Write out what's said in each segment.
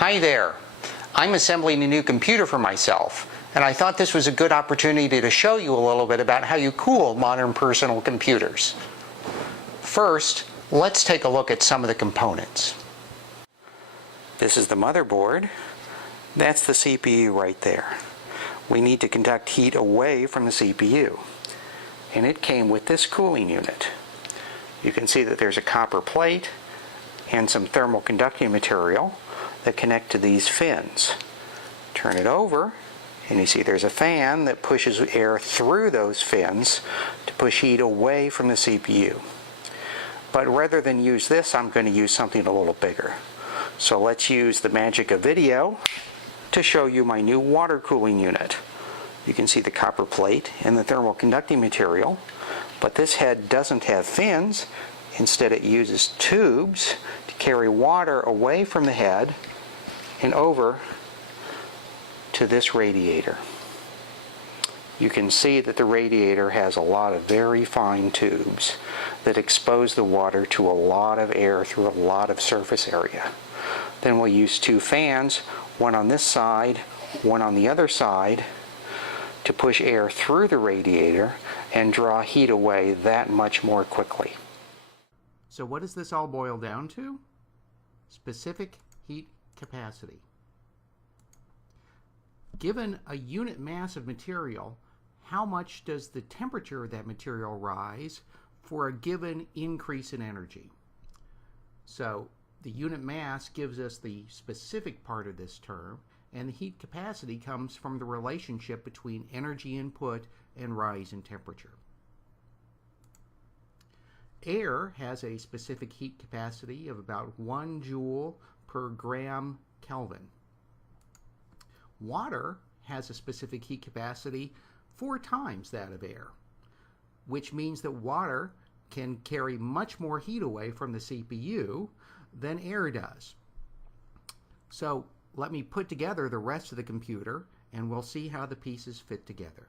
Hi there. I'm assembling a new computer for myself, and I thought this was a good opportunity to show you a little bit about how you cool modern personal computers. First, let's take a look at some of the components. This is the motherboard. That's the CPU right there. We need to conduct heat away from the CPU, and it came with this cooling unit. You can see that there's a copper plate and some thermal conducting material that connect to these fins. Turn it over and you see there's a fan that pushes air through those fins to push heat away from the CPU. But rather than use this, I'm going to use something a little bigger. So let's use the magic of video to show you my new water cooling unit. You can see the copper plate and the thermal conducting material, but this head doesn't have fins. Instead, it uses tubes to carry water away from the head and over to this radiator. You can see that the radiator has a lot of very fine tubes that expose the water to a lot of air through a lot of surface area. Then we'll use two fans, one on this side, one on the other side, to push air through the radiator and draw heat away that much more quickly. So what does this all boil down to? Specific heat capacity. Given a unit mass of material, how much does the temperature of that material rise for a given increase in energy? So the unit mass gives us the specific part of this term, and the heat capacity comes from the relationship between energy input and rise in temperature. Air has a specific heat capacity of about 1 joule per gram Kelvin. Water has a specific heat capacity 4 times that of air, which means that water can carry much more heat away from the CPU than air does. So let me put together the rest of the computer and we'll see how the pieces fit together.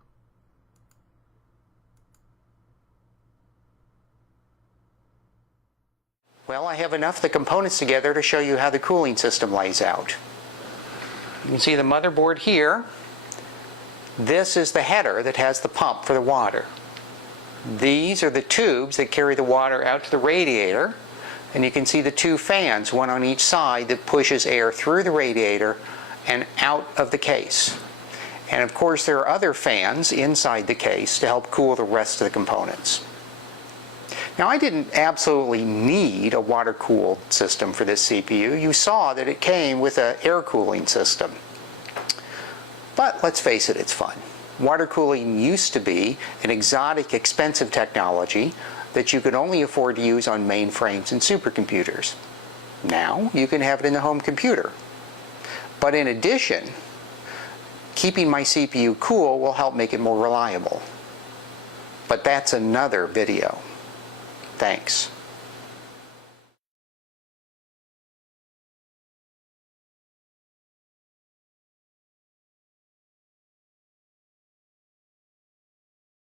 Well, I have enough of the components together to show you how the cooling system lays out. You can see the motherboard here. This is the header that has the pump for the water. These are the tubes that carry the water out to the radiator, and you can see the 2 fans, one on each side, that pushes air through the radiator and out of the case. And of course there are other fans inside the case to help cool the rest of the components. Now, I didn't absolutely need a water-cooled system for this CPU. You saw that it came with an air cooling system. But let's face it, it's fun. Water cooling used to be an exotic, expensive technology that you could only afford to use on mainframes and supercomputers. Now, you can have it in the home computer. But in addition, keeping my CPU cool will help make it more reliable. But that's another video. Thanks.